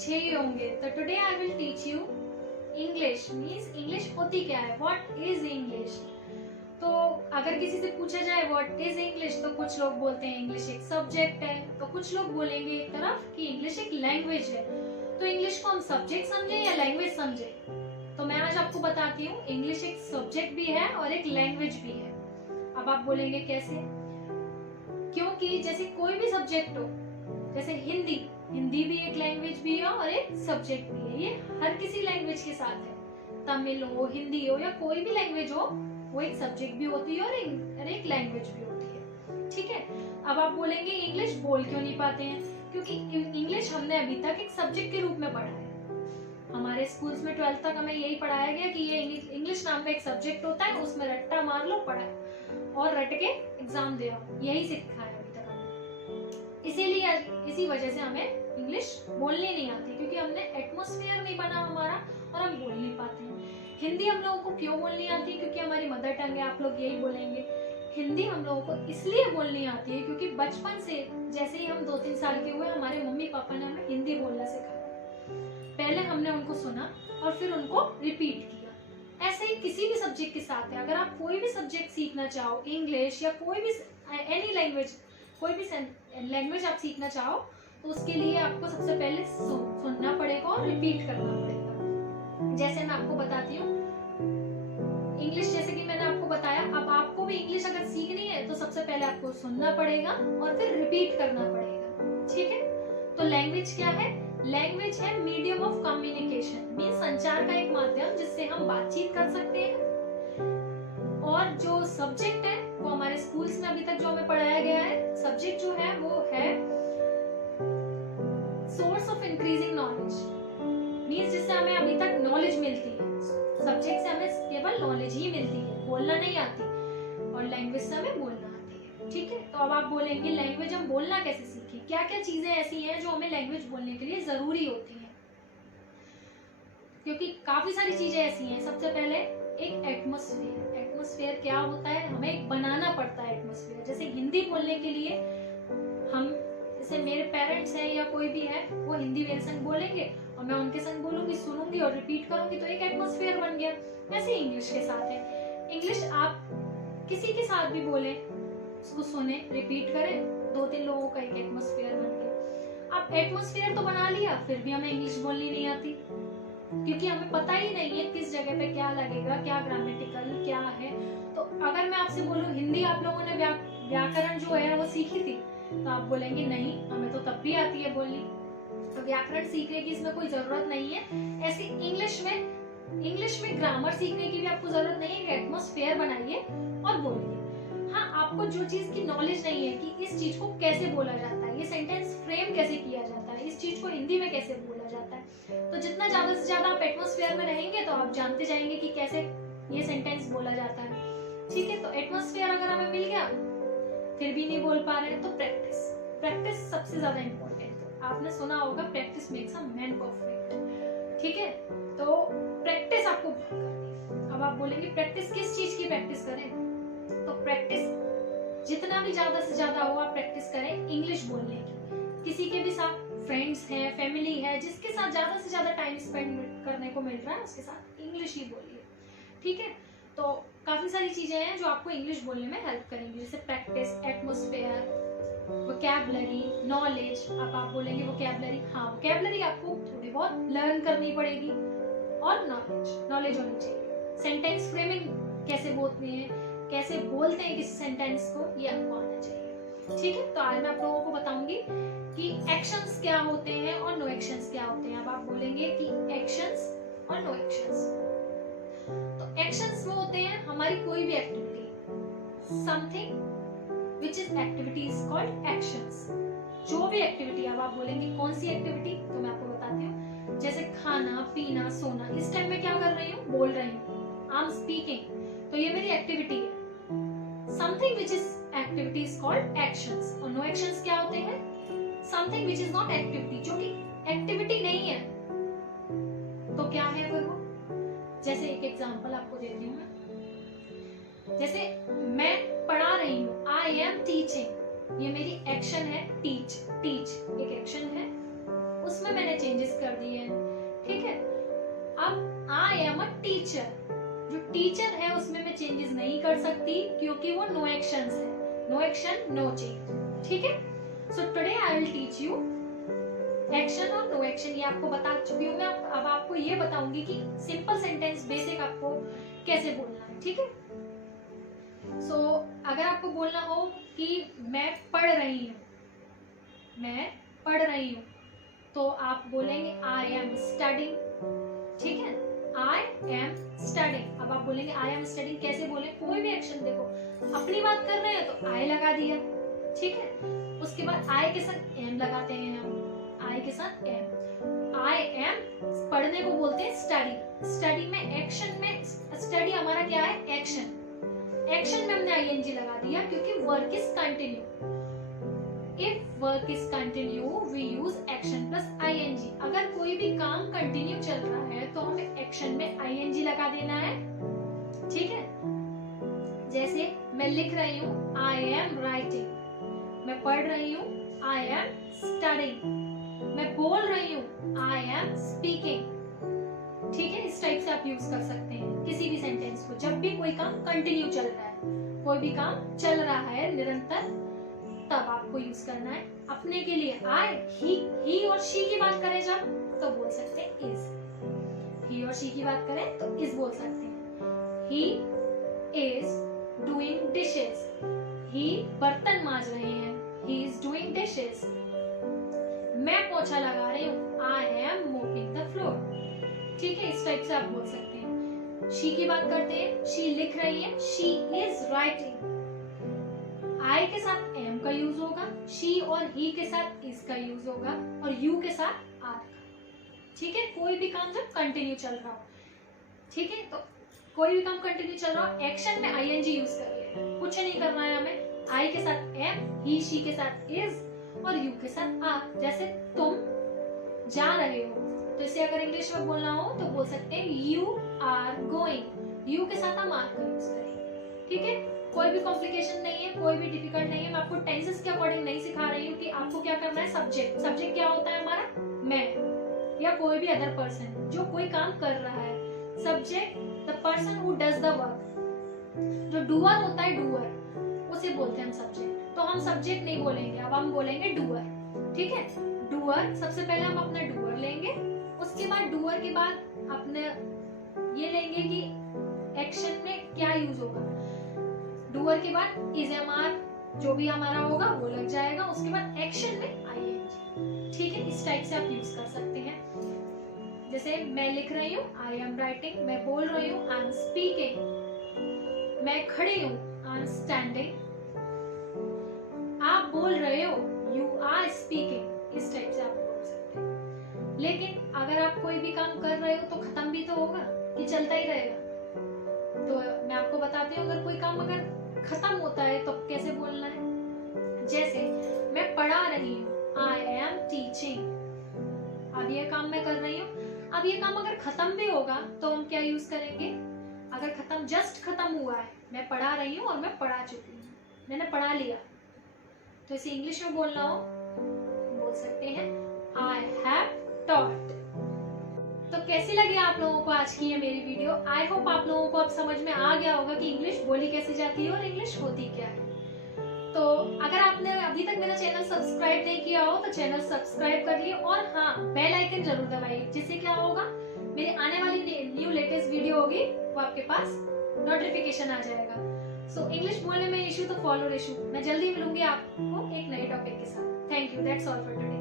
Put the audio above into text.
अच्छे ही होंगे। तो today I will teach you English. Means English होती क्या है, व्हाट इज इंग्लिश। तो अगर किसी से पूछा जाए व्हाट इज इंग्लिश, तो कुछ लोग बोलते हैं इंग्लिश एक सब्जेक्ट है, तो कुछ लोग बोलेंगे एक तरफ कि इंग्लिश एक लैंग्वेज है। तो इंग्लिश को हम सब्जेक्ट समझे या लैंग्वेज समझे? तो मैं आज आपको बताती हूँ, इंग्लिश एक सब्जेक्ट भी है और एक लैंग्वेज भी है। अब आप बोलेंगे कैसे? क्योंकि जैसे कोई भी सब्जेक्ट हो, जैसे हिंदी, हिंदी भी एक लैंग्वेज भी है और एक सब्जेक्ट भी है। ये हर किसी लैंग्वेज के साथ है, तमिल हो, हिंदी हो या कोई भी लैंग्वेज हो, वो एक सब्जेक्ट भी होती है और एक लैंग्वेज भी होती है। ठीक है। अब आप बोलेंगे इंग्लिश बोल क्यों नहीं पाते हैं? क्योंकि इंग्लिश हमने अभी तक एक सब्जेक्ट के रूप में पढ़ा है। हमारे स्कूल्स में 12th तक हमें यही पढ़ाया गया कि ये इंग्लिश नाम का एक सब्जेक्ट होता है, उसमें रट्टा मार लो, पढ़ा और रट के एग्जाम दे आओ, यही सिखाया है अभी तक हमें। इसीलिए इसी वजह से हमें इंग्लिश बोलनी नहीं आती, क्योंकि हमने एटमॉस्फेयर नहीं बना हमारा और हम बोल नहीं पाते हैं। हिंदी हम लोगों को क्यों बोलनी आती है? क्योंकि हमारी मदर टंग है, आप लोग यही बोलेंगे। हिंदी हम लोगों को इसलिए बोलनी आती है क्योंकि बचपन से जैसे ही हम 2-3 साल के हुए, हमारे मम्मी पापा ने हमें हिंदी बोलना सिखाया। पहले हमने उनको सुना और फिर उनको रिपीट किया। ऐसे ही किसी भी सब्जेक्ट के साथ है। अगर आप कोई भी सब्जेक्ट सीखना चाहो, इंग्लिश या कोई भी एनी लैंग्वेज, कोई भी लैंग्वेज आप सीखना चाहो, तो उसके लिए आपको सबसे पहले सुनना पड़ेगा और रिपीट करना पड़ेगा। जैसे मैं आपको बताती हूँ इंग्लिश, जैसे कि मैंने आपको बताया, अब आपको भी इंग्लिश अगर सीखनी है तो सबसे पहले आपको सुनना पड़ेगा और फिर रिपीट करना पड़ेगा। ठीक है। तो लैंग्वेज क्या है? लैंग्वेज है मीडियम ऑफ कम्युनिकेशन, मीन संचार का एक माध्यम जिससे हम बातचीत कर सकते हैं। और जो सब्जेक्ट है वो हमारे स्कूल्स में अभी तक जो हमें पढ़ाया गया है, सब्जेक्ट जो है वो है source of increasing knowledge, means जिससे हमें अभी तक नॉलेज मिलती है। सब्जेक्ट से हमें केवल नॉलेज ही मिलती है, बोलना नहीं आती, और लैंग्वेज से हमें बोलना आती है। ठीक है। तो अब आप बोलेंगे लैंग्वेज हम बोलना कैसे सीखें? क्या क्या चीजें ऐसी हैं जो हमें लैंग्वेज बोलने के लिए जरूरी होती हैं? क्योंकि काफी सारी चीजें ऐसी हैं। सबसे पहले एक एटमॉस्फेयर। एटमॉस्फेयर क्या होता है? हमें एक बनाना पड़ता है एटमॉस्फेयर। जैसे हिंदी बोलने के लिए हम, जैसे मेरे पेरेंट्स हैं या कोई भी है, वो हिंदी मेरे संग बोलेंगे और मैं उनके संग बोलूंगी, सुनूंगी और रिपीट करूंगी, तो एक एटमॉस्फेयर बन गया। ऐसे इंग्लिश के साथ है। इंग्लिश आप किसी के साथ भी बोले, उसको सुने, रिपीट करें, 2-3 लोगों का एक एटमॉस्फेयर बन गया। अब एटमॉस्फेयर तो बना लिया, फिर भी हमें इंग्लिश बोलनी नहीं आती, क्योंकि हमें पता ही नहीं है किस जगह पे क्या लगेगा, क्या ग्रामेटिकल क्या है। तो अगर मैं आपसे बोलूं हिंदी आप लोगों ने व्याकरण जो है वो सीखी थी, तो आप बोलेंगे नहीं, हमें तो तब भी आती है बोलनी, तो व्याकरण सीखने की इसमें कोई जरूरत नहीं है। ऐसे इंग्लिश में ग्रामर सीखने की भी आपको जरूरत नहीं है। एटमॉस्फेयर बनाइए और बोलिए। हाँ, आपको जो चीज की नॉलेज नहीं है कि इस चीज को कैसे बोला जाता है, ये सेंटेंस फ्रेम कैसे किया जाता है, इस चीज को हिंदी में कैसे बोला जाता है, तो जितना ज्यादा से ज्यादा आप एटमॉस्फेयर में रहेंगे तो आप जानते जाएंगे कि कैसे ये सेंटेंस बोला जाता है। ठीक है। तो एटमॉस्फेयर अगर हमें मिल गया, फिर भी नहीं बोल पा रहे हैं, तो प्रैक्टिस सबसे ज्यादा इंपॉर्टेंट है। आपने सुना होगा practice makes a man perfect. ठीक है। तो प्रैक्टिस आपको करनी है। अब आप बोलेंगे प्रैक्टिस किस चीज की प्रैक्टिस करें? तो प्रैक्टिस जितना भी ज्यादा से ज्यादा हो आप प्रैक्टिस करें इंग्लिश बोलने की। किसी के भी साथ, फ्रेंड्स हैं, फैमिली है, जिसके साथ ज्यादा से ज्यादा टाइम स्पेंड करने को मिल रहा है, उसके साथ इंग्लिश ही बोलिए। ठीक है। तो काफी सारी चीजें हैं जो आपको इंग्लिश बोलने में हेल्प करेंगी, जैसे प्रैक्टिस, एटमॉस्फेयर, वोकैबुलरी, नॉलेज। अब आप बोलेंगे वोकैबुलरी, हाँ वोकैबुलरी आपको थोड़ी बहुत लर्न करनी पड़ेगी, और नॉलेज होनी चाहिए। सेंटेंस फ्रेमिंग कैसे बोलते हैं, कैसे बोलते हैं किसी सेंटेंस को, ये आपको आना चाहिए। ठीक है। तो आज मैं आप लोगों को बताऊंगी कि एक्शंस क्या होते हैं और नो एक्शंस क्या होते हैं। अब आप बोलेंगे कि एक्शंस और नो एक्शंस। तो एक्शंस वो होते हैं हमारी कोई भी activity, something which is activity is called actions। जो भी एक्टिविटी, अब आप बोलेंगे कौन सी एक्टिविटी, तो मैं आपको बताती हूँ। जैसे खाना, पीना, सोना, इस टाइम में क्या कर रही हूँ? बोल रही हूँ, आई एम स्पीकिंग, तो ये मेरी एक्टिविटी है। Something which is activity is called actions। और नो एक्शंस क्या होते हैं? Something which is not activity, जो कि एक्टिविटी नहीं है, तो क्या है फिर वो? जैसे एक एग्जांपल आपको देती हूँ मैं। जैसे मैं पढ़ा रही हूँ, आई एम टीचिंग, ये मेरी एक्शन है। टीच एक एक्शन है, उसमें मैंने चेंजेस कर दिए हैं, ठीक है। अब आई एम अ टीचर, जो टीचर है उसमें मैं चेंजेस नहीं कर सकती क्योंकि वो नो एक्शंस है, नो एक्शन नो चेंज, ठीक है। So today I will teach you action और नो एक्शन, ये आपको बता चुकी हूँ मैं। अब आपको ये बताऊंगी कि सिंपल सेंटेंस बेसिक आपको कैसे बोलना है, ठीक है। सो अगर आपको बोलना हो कि मैं पढ़ रही हूँ, मैं पढ़ रही हूँ, तो आप बोलेंगे आई एम स्टडिंग, ठीक है, आई एम स्टडिंग। अब आप बोलेंगे आई एम स्टडिंग कैसे बोले, कोई भी एक्शन देखो, अपनी बात कर रहे हैं तो आई लगा दिया, ठीक है। उसके बाद आई के साथ एम लगाते हैं हम, आई के साथ एम, आई एम पढ़ने को बोलते हैं स्टडी, स्टडी में एक्शन में स्टडी हमारा क्या है एक्शन, एक्शन में हमने आईएनजी लगा दिया क्योंकि work is continue. If work is continue we use action plus ING. अगर कोई भी काम कंटिन्यू चल रहा है तो हमें एक्शन में आईएनजी लगा देना है, ठीक है। जैसे मैं लिख रही हूँ आई एम राइटिंग, मैं पढ़ रही हूँ आई एम स्टडिंग, मैं बोल रही हूँ आई एम स्पीकिंग, ठीक है। इस टाइप से आप यूज कर सकते हैं किसी भी सेंटेंस को जब भी कोई काम कंटिन्यू चल रहा है, कोई भी काम चल रहा है निरंतर, तब आपको यूज करना है। अपने के लिए आई, ही और शी की बात करें जब तो बोल सकते हैं इज, ही और शी की बात करें तो इज बोल सकते हैं। ही इज डूइंग डिशेस, ही बर्तन मांज रहे हैं, ही इज डूइंग डिशेस। मैं पोछा लगा रही हूँ I am mopping the floor, ठीक है। इस टाइप से आप बोल सकते हैं। शी की बात करते हैं, शी लिख रही है, शी इज राइटिंग, आई के साथ एम का यूज होगा, शी और ही के साथ इज का यूज होगा और यू के साथ आर का, ठीक है। कोई भी काम जब कंटिन्यू चल रहा हो, ठीक है, तो कोई भी काम कंटिन्यू चल रहा हो एक्शन में आईएनजी यूज करिए, कुछ नहीं करना है हमें। आई के साथ एम, ही शी के साथ इज और यू के साथ आर। जैसे तुम जा रहे हो तो इसे अगर इंग्लिश में बोलना हो तो बोल सकते हैं यू आर गोइंग, यू के साथ हम आर का यूज करेंगे, ठीक है। कोई भी कॉम्प्लिकेशन नहीं है, कोई भी डिफिकल्ट नहीं है। मैं आपको टेंसेस के अकॉर्डिंग नहीं सिखा रही हूँ कि आपको क्या करना है। सब्जेक्ट, सब्जेक्ट क्या होता है हमारा, मैं या कोई भी अदर पर्सन जो कोई काम कर रहा है। Subject the person who does the work, जो डूअर होता है डूअर, उसे बोलते हैं हम सब्जेक्ट। तो हम सब्जेक्ट नहीं बोलेंगे, अब हम बोलेंगे डूअर, ठीक है। डूअर, सबसे पहले हम अपना डूअर लेंगे, उसके बाद डूअर के बाद अपने ये लेंगे कि एक्शन में क्या यूज होगा। डूअर के बाद इज एम आर जो भी हमारा होगा वो लग जाएगा, उसके बाद एक्शन में आईएनजी, ठीक है। इस टाइप से आप यूज कर सकते हैं। जैसे मैं लिख रही हूँ आई एम राइटिंग, मैं बोल रही हूँ आई एम स्पीकिंग, मैं खड़ी हूँ आई एम स्टैंडिंग, आप बोल रहे हो यू आर स्पीकिंग। इस टाइप से आप बोल सकते हैं। लेकिन अगर आप कोई भी काम कर रहे हो तो खत्म भी तो होगा कि चलता ही रहेगा। तो मैं आपको बताती हूँ, अगर कोई काम अगर खत्म होता है तो कैसे बोलना है। जैसे मैं पढ़ा रही हूँ आई एम टीचिंग, अब ये काम मैं कर रही हूँ। अब ये काम अगर खत्म भी होगा तो हम क्या यूज करेंगे। अगर खत्म, जस्ट खत्म हुआ है, मैं पढ़ा रही हूँ और मैं पढ़ा चुकी हूँ, मैंने पढ़ा लिया, तो इसे इंग्लिश में बोलना हो बोल सकते हैं आई हैव टॉट। तो कैसी लगी आप लोगों को आज की ये मेरी वीडियो। आई होप आप लोगों को अब समझ में आ गया होगा कि इंग्लिश बोली कैसे जाती है और इंग्लिश होती क्या है। तो अगर आपने अभी तक मेरा चैनल सब्सक्राइब नहीं किया हो तो चैनल सब्सक्राइब कर लिए, और हाँ बेल आइकन जरूर दबाइए, जिससे क्या होगा मेरे आने वाली न्यू लेटेस्ट वीडियो होगी वो आपके पास नोटिफिकेशन आ जाएगा। सो इंग्लिश बोलने में इशू तो फॉलो इशू। मैं जल्दी मिलूंगी आपको एक नए टॉपिक के साथ। Thank you, that's all for today.